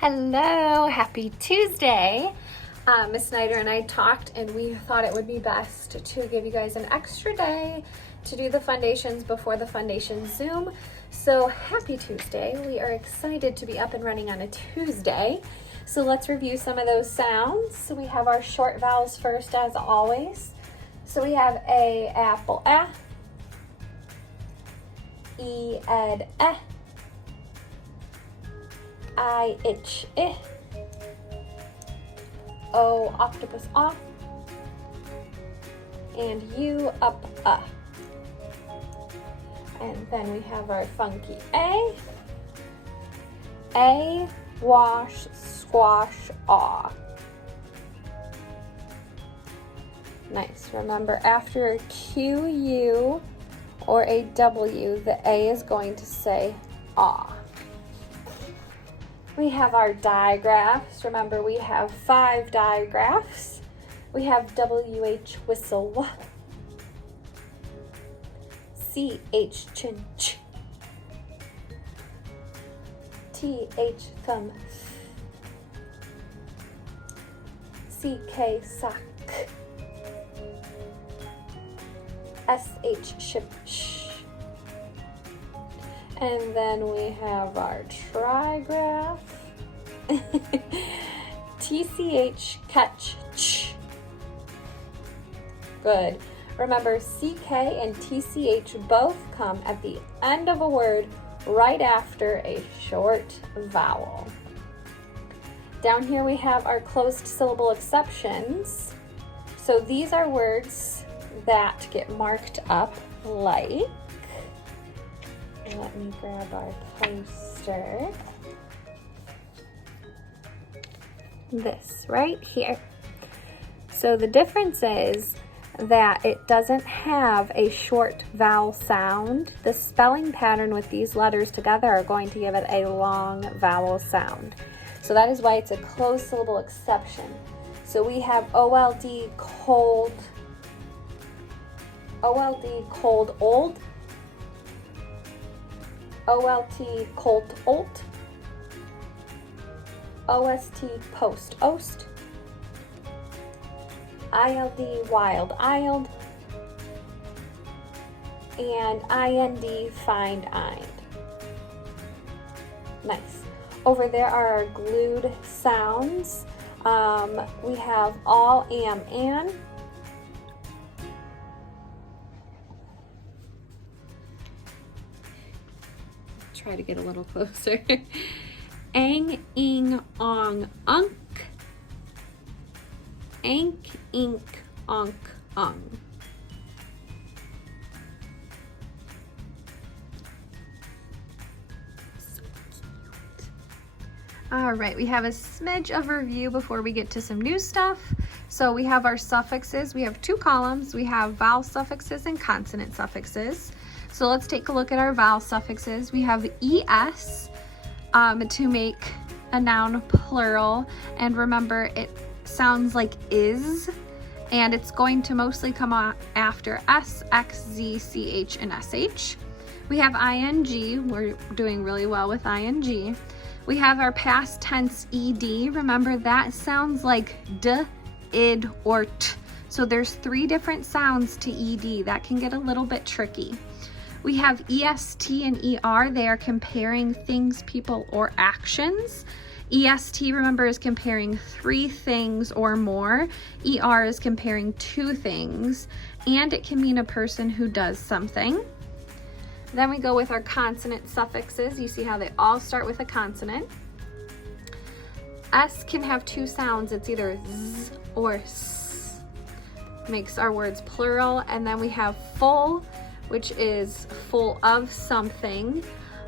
Hello, happy Tuesday. Miss Snyder and I talked and we thought it would be best to give you guys an extra day to do the Fundations before the Fundations Zoom. So happy Tuesday. We are excited to be up and running on a Tuesday. So let's review some of those sounds. So we have our short vowels first as always. So we have A, apple, E, ed, I, itch, O, octopus, and U, up, And then we have our funky A, wash, squash, aw. Nice. Remember, after a Q, U, or a W, the A is going to say aw. We have our digraphs. Remember, we have 5 digraphs. We have WH, whistle, CH, chin, ch, TH, thumb, CK, sock, SH, ship, sh. And then we have our trigraph. TCH, catch, ch. Good. Remember, CK and TCH both come at the end of a word right after a short vowel. Down here we have our closed syllable exceptions. So these are words that get marked up like, let me grab our poster. This right here. So the difference is that it doesn't have a short vowel sound. The spelling pattern with these letters together are going to give it a long vowel sound. So that is why it's a closed syllable exception. So we have OLD, cold, old, OLT, colt, olt, OST, post, ost, ILD, wild, ild, and IND, find, ind. Nice. Over there are our glued sounds. We have all, am, an. Try to get a little closer. Ang, ing, ong, unk. Ank, ink, onk, ung. So cute. All right, we have a smidge of review before we get to some new stuff. So we have our suffixes. We have 2 columns. We have vowel suffixes and consonant suffixes. So let's take a look at our vowel suffixes. We have es to make a noun plural, and remember it sounds like is, and it's going to mostly come after s, x, z, ch, and sh. We have ing. We're doing really well with ing. We have our past tense ed. Remember, that sounds like d, id, or t. So there's 3 different sounds to ed. That can get a little bit tricky. We have est and er. They are comparing things, people, or actions. EST, remember, is comparing 3 things or more. ER is comparing 2 things, and it can mean a person who does something. Then we go with our consonant suffixes. You see how they all start with a consonant. S can have 2 sounds. It's either z or s. Makes our words plural. And then we have full, which is full of something,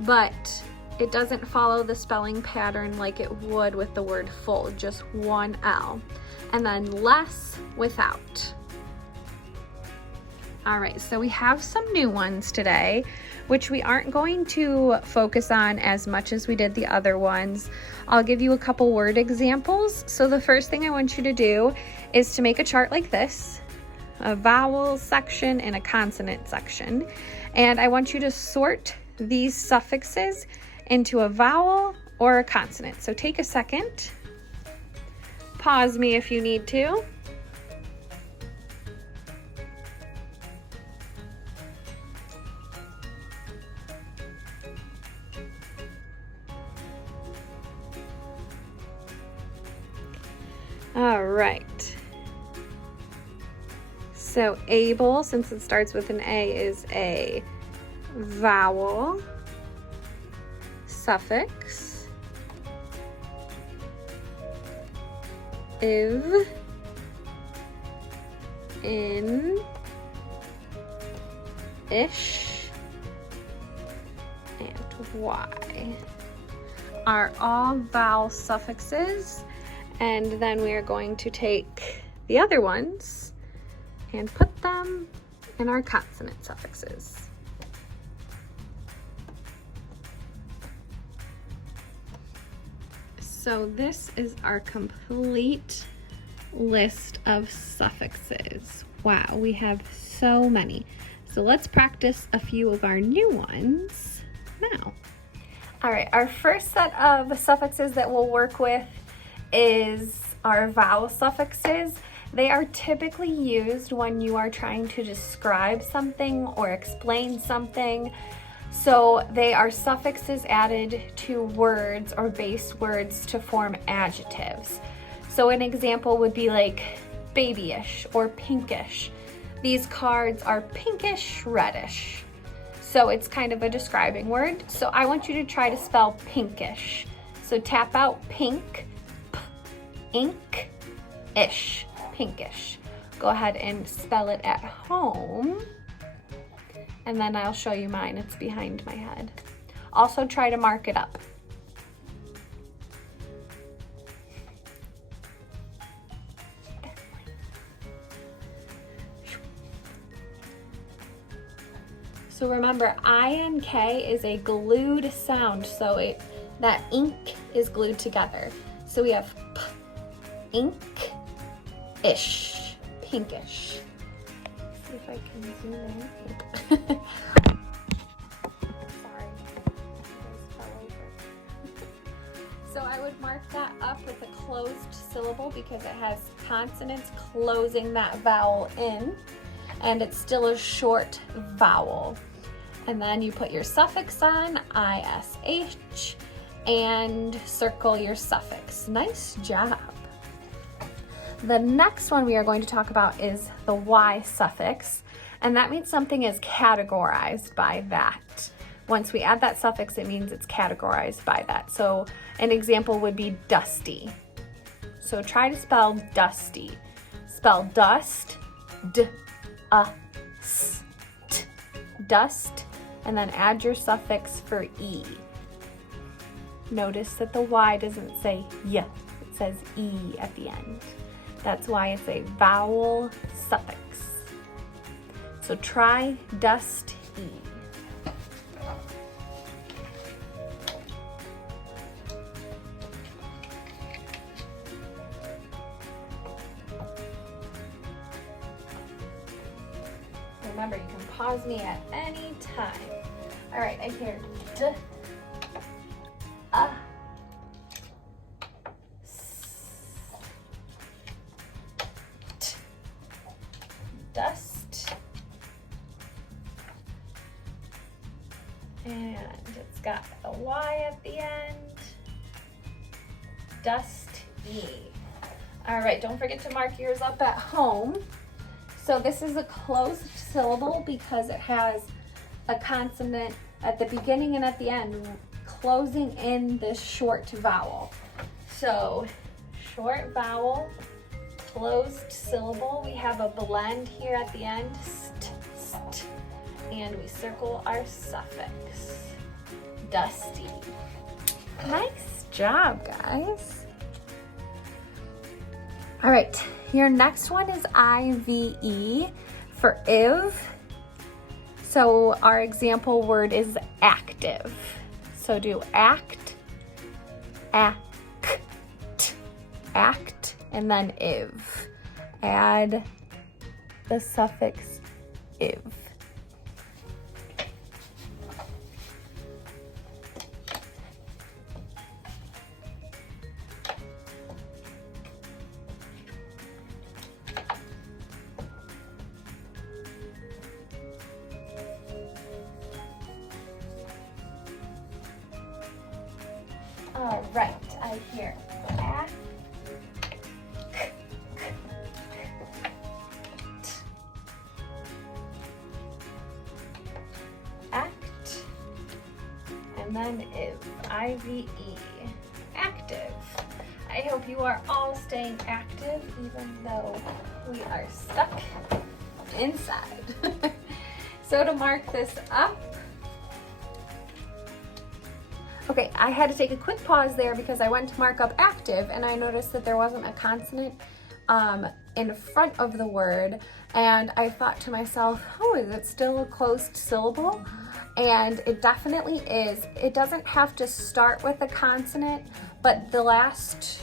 but it doesn't follow the spelling pattern like it would with the word full, just 1 L. And then less, without. All right, so we have some new ones today, which we aren't going to focus on as much as we did the other ones. I'll give you a couple word examples. So the first thing I want you to do is to make a chart like this, a vowel section and a consonant section. And I want you to sort these suffixes into a vowel or a consonant. So take a second, pause me if you need to. All right. So able, since it starts with an A, is a vowel suffix. Iv, in, ish, and y are all vowel suffixes. And then we are going to take the other ones and put them in our consonant suffixes. So this is our complete list of suffixes. Wow, we have so many. So let's practice a few of our new ones now. All right, our first set of suffixes that we'll work with is our vowel suffixes. They are typically used when you are trying to describe something or explain something. So they are suffixes added to words or base words to form adjectives. So an example would be like babyish or pinkish. These cards are pinkish reddish. So it's kind of a describing word. So I want you to try to spell pinkish. So tap out pink, ink, ish, pinkish. Go ahead and spell it at home. And then I'll show you mine. It's behind my head. Also try to mark it up. So remember, INK is a glued sound, so that ink is glued together. So we have p, ink, ish, pinkish. See if I can zoom in. Sorry, you guys fell over. So I would mark that up with a closed syllable because it has consonants closing that vowel in, and it's still a short vowel. And then you put your suffix on, ISH, and circle your suffix. Nice job. The next one we are going to talk about is the Y suffix, and that means something is categorized by that. Once we add that suffix, it means it's categorized by that. So an example would be dusty. So try to spell dusty. Spell dust, d-u-s-t, dust, and then add your suffix for E. Notice that the Y doesn't say Y, it says E at the end. That's why it's a vowel suffix. So try dust E. Remember, you can pause me at any time. All right, I hear d, t, dust, and it's got a Y at the end, dust E. All right, don't forget to mark yours up at home. So this is a closed syllable because it has a consonant at the beginning and at the end, closing in this short vowel. So short vowel, closed syllable. We have a blend here at the end, st, st, and we circle our suffix, dusty. Nice job, guys. All right, your next one is IVE for IV. So our example word is active. So do act, act, and then IV. Add the suffix IV. All right, I hear act, act, and then ive, I-V-E, active. I hope you are all staying active even though we are stuck inside. So to mark this up, okay, I had to take a quick pause there because I went to mark up active and I noticed that there wasn't a consonant in front of the word, and I thought to myself, oh, is it still a closed syllable? And it definitely is. It doesn't have to start with a consonant, but the last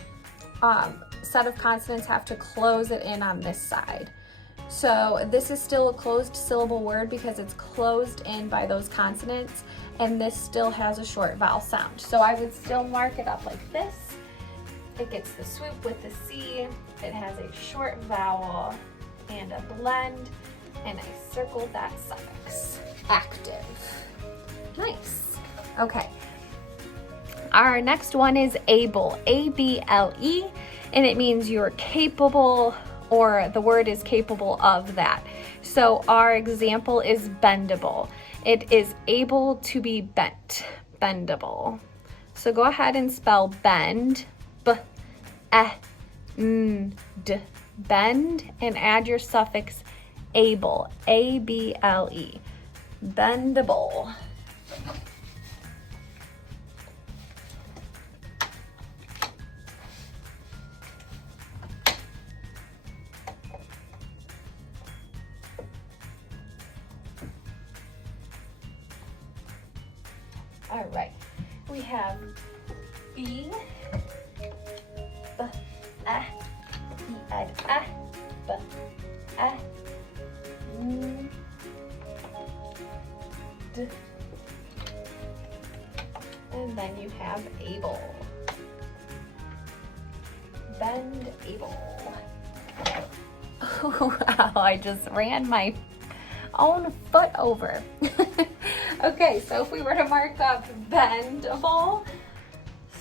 set of consonants have to close it in on this side. So this is still a closed syllable word because it's closed in by those consonants, and this still has a short vowel sound. So I would still mark it up like this. It gets the swoop with the C, it has a short vowel and a blend, and I circled that suffix, active. Nice. Okay. Our next one is able, A-B-L-E, and it means you're capable, or the word is capable of that. So our example is bendable. It is able to be bent, bendable. So go ahead and spell bend, B-E-N-D, bend, and add your suffix able, A-B-L-E, bendable. All right, we have B, B, A, B, A, B, A, N, D, and then you have able, bend, able. Wow, I just ran my own foot over. Okay, so if we were to mark up bendable,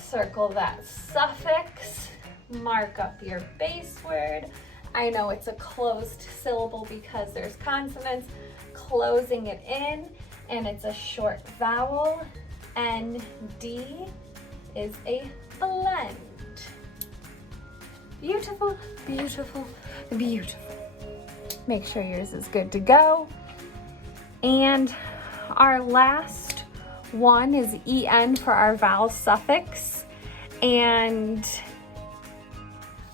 circle that suffix, mark up your base word. I know it's a closed syllable because there's consonants closing it in, and it's a short vowel. N-D is a blend. Beautiful, beautiful, beautiful. Make sure yours is good to go. And our last one is en for our vowel suffix, and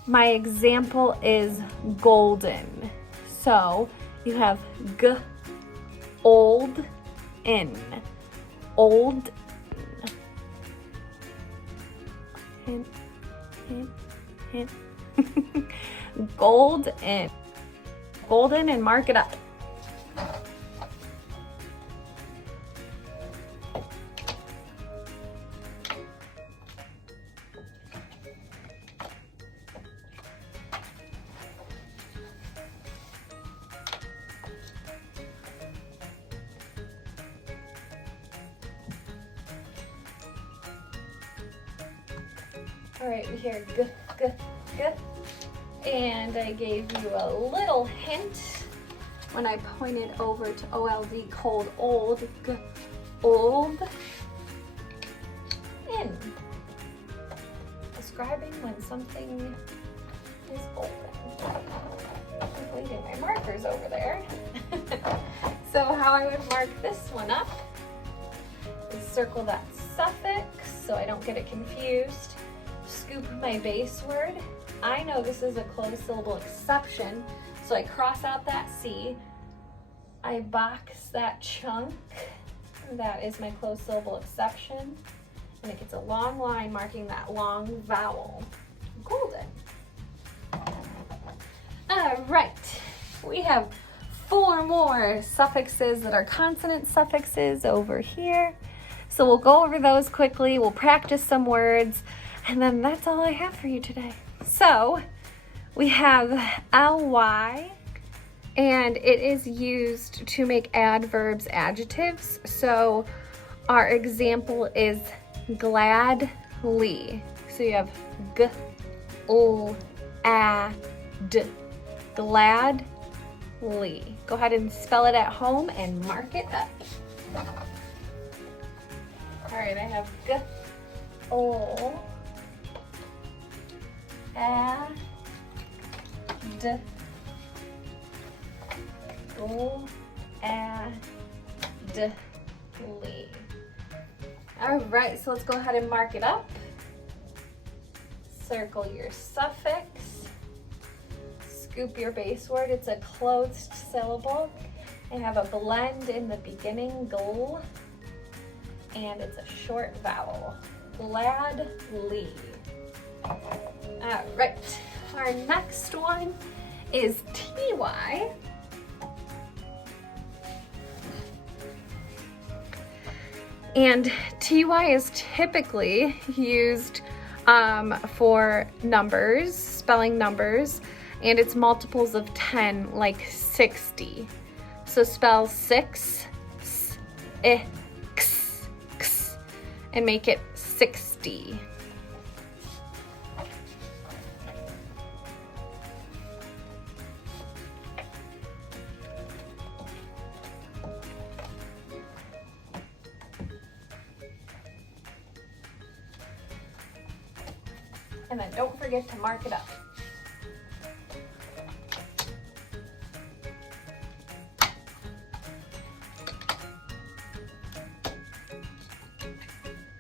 my example is golden. So you have g, old, in, old, hint, hint, hint. Golden, golden, and mark it up. All right, we hear g, g, g, and I gave you a little hint when I pointed over to OLD, cold, old, g, old, in. Describing when something is open. I'm leaving my markers over there. So how I would mark this one up is circle that suffix so I don't get it confused. Scoop my base word. I know this is a closed syllable exception, so I cross out that C. I box that chunk. That is my closed syllable exception. And it gets a long line marking that long vowel. Golden. All right, we have 4 more suffixes that are consonant suffixes over here. So we'll go over those quickly. We'll practice some words. And then that's all I have for you today. So we have ly, and it is used to make adverbs adjectives. So our example is glad Gladly. So you have g, l, a, d. Gladly. Go ahead and spell it at home and mark it up. All right, I have g, l, a, d, l, a, d, ly. All right, so let's go ahead and mark it up. Circle your suffix. Scoop your base word. It's a closed syllable. I have a blend in the beginning, gl, and it's a short vowel. Gladly. All right, our next one is ty. And ty is typically used for numbers, spelling numbers, and it's multiples of 10, like 60. So spell 6, s, I, x, x, and make it 60. And then don't forget to mark it up.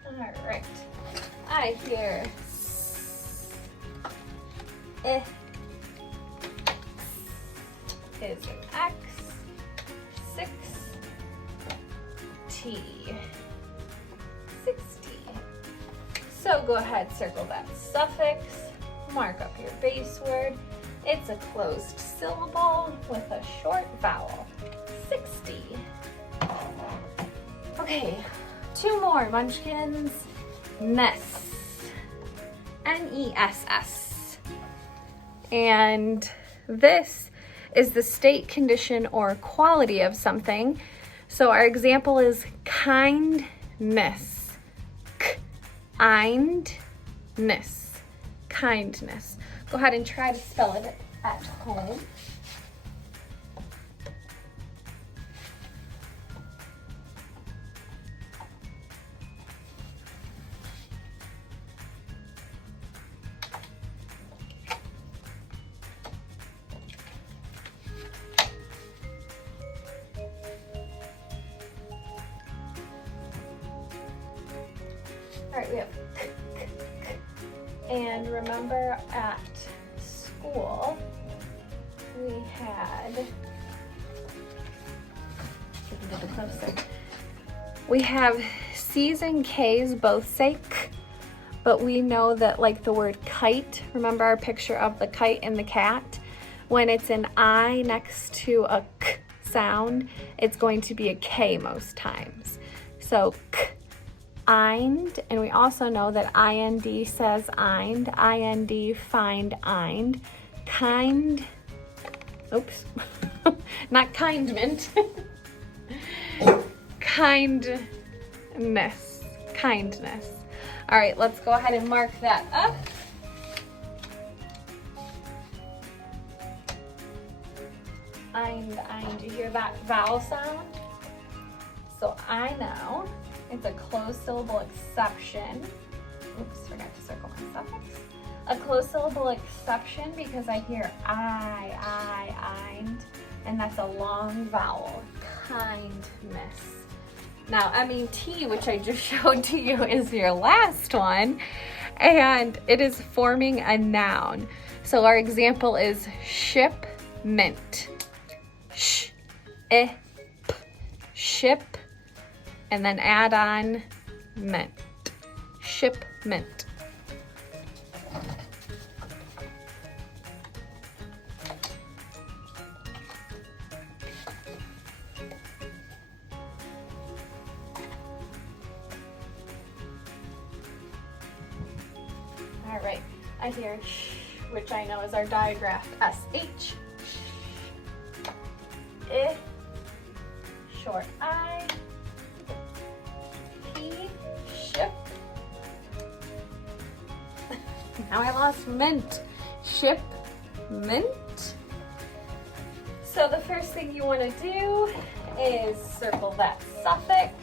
All right, I hear s, I, is an X, 6, T, 60. So go ahead, circle that suffix, mark up your base word. It's a closed syllable with a short vowel, 60. Okay, 2 more munchkins. Ness, N-E-S-S. And this is the state, condition, or quality of something. So our example is kindness. Kindness. Kindness. Go ahead and try to spell it at home. All right, we have k, k, k. And remember at school, we had, we have C's and K's both say k, but we know that like the word kite, remember our picture of the kite and the cat? When it's an I next to a k sound, it's going to be a K most times. So k, Eind, and we also know that IND says eind, IND, find, eind, kind, oops, not kindment, kindness, kindness. All right, let's go ahead and mark that up. Eind, you hear that vowel sound? So I know it's a closed syllable exception. Oops, forgot to circle my suffix. A closed syllable exception because I hear eind, and that's a long vowel, kindness. Now, T, which I just showed to you, is your last one, and it is forming a noun. So our example is shipment. Sh, I, p, ship, and then add on ment, shipment. All right, I hear sh, which I know is our digraph, S-H, I, short I, P, ship, Now I lost mint. Shipment. So the first thing you want to do is circle that suffix.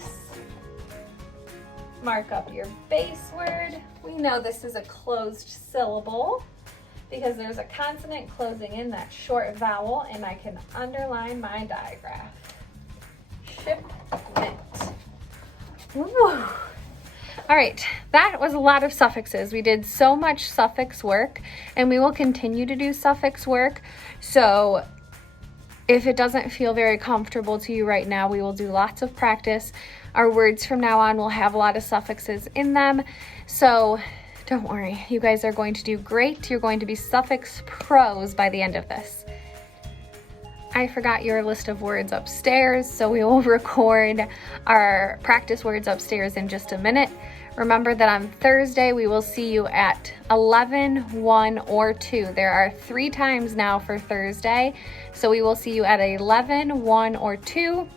Mark up your base word. We know this is a closed syllable because there's a consonant closing in that short vowel, and I can underline my digraph. Shipment. Woo. All right, that was a lot of suffixes. We did so much suffix work, and we will continue to do suffix work. So if it doesn't feel very comfortable to you right now, we will do lots of practice. Our words from now on will have a lot of suffixes in them. So don't worry, you guys are going to do great. You're going to be suffix pros by the end of this. I forgot your list of words upstairs, so we will record our practice words upstairs in just a minute. Remember that on Thursday, we will see you at 11, 1, or 2. There are 3 times now for Thursday, so we will see you at 11, 1, or 2.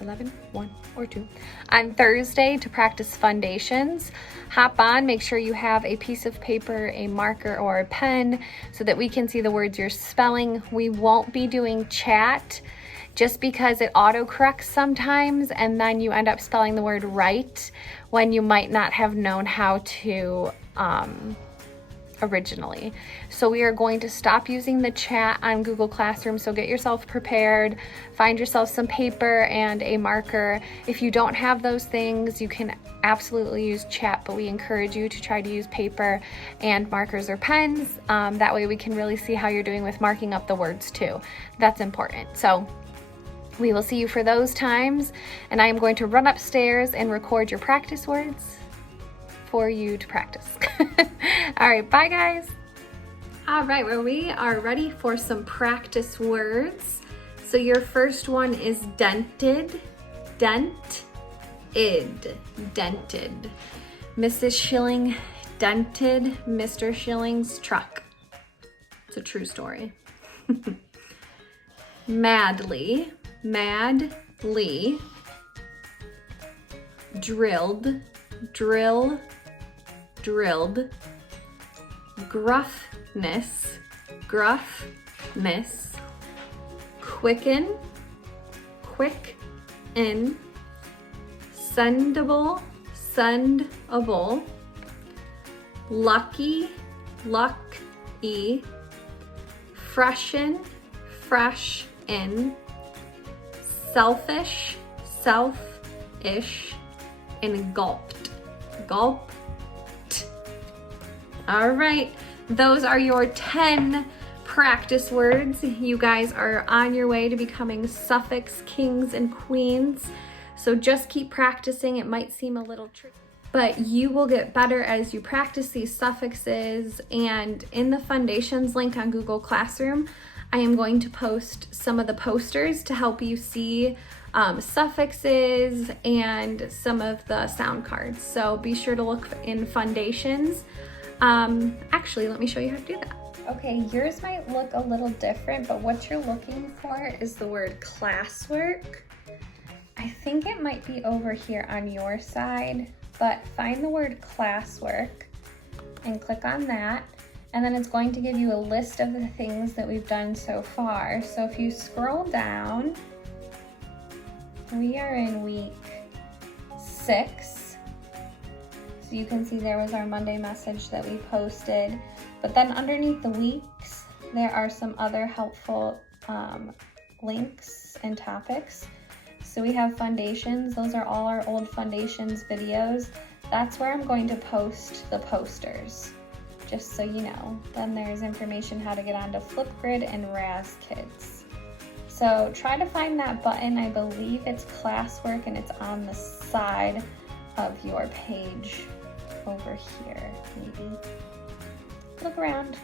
11, 1, or 2 on Thursday to practice Fundations. Hop on, make sure you have a piece of paper, a marker, or a pen so that we can see the words you're spelling. We won't be doing chat just because it autocorrects sometimes, and then you end up spelling the word right when you might not have known how to originally. So we are going to stop using the chat on Google Classroom, so get yourself prepared, find yourself some paper and a marker. If you don't have those things, you can absolutely use chat, but we encourage you to try to use paper and markers or pens. That way we can really see how you're doing with marking up the words too. That's important. So we will see you for those times, and I am going to run upstairs and record your practice words for you to practice. All right, bye guys. All right, well, we are ready for some practice words. So your first one is dented, dent-id, dented. Mrs. Schilling dented Mr. Schilling's truck. It's a true story. Madly, madly, drilled, drilled, gruffness, gruffness, quicken, quick-in, sendable, sendable, lucky, luck-y, freshen, fresh-in, selfish, self-ish, and gulped, gulped. All right, those are your 10 practice words. You guys are on your way to becoming suffix kings and queens. So just keep practicing. It might seem a little tricky, but you will get better as you practice these suffixes. And in the Fundations link on Google Classroom, I am going to post some of the posters to help you see suffixes and some of the sound cards. So be sure to look in Fundations. Actually, let me show you how to do that. Okay, yours might look a little different, but what you're looking for is the word classwork. I think it might be over here on your side, but find the word classwork and click on that. And then it's going to give you a list of the things that we've done so far. So if you scroll down, we are in week 6. So you can see there was our Monday message that we posted. But then underneath the weeks, there are some other helpful links and topics. So we have Fundations. Those are all our old Fundations videos. That's where I'm going to post the posters, just so you know. Then there's information how to get onto Flipgrid and Raz Kids. So try to find that button. I believe it's classwork, and it's on the side of your page over here, maybe. Look around.